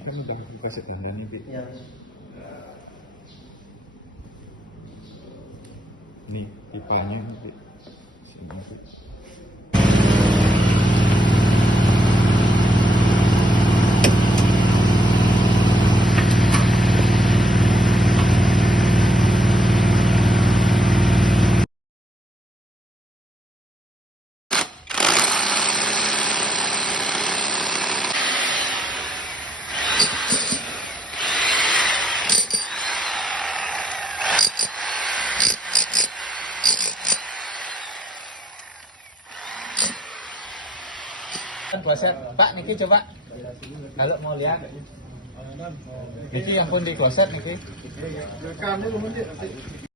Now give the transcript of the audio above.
Ini kan udah aku kasih tanda nih, Bi. Ya. Nih, pipanya, Bi. Sini, Bi. Kloset, Pak, niki coba. Kalau mau lihat. Niki yang pun di kloset niki. Rekam dulu nanti.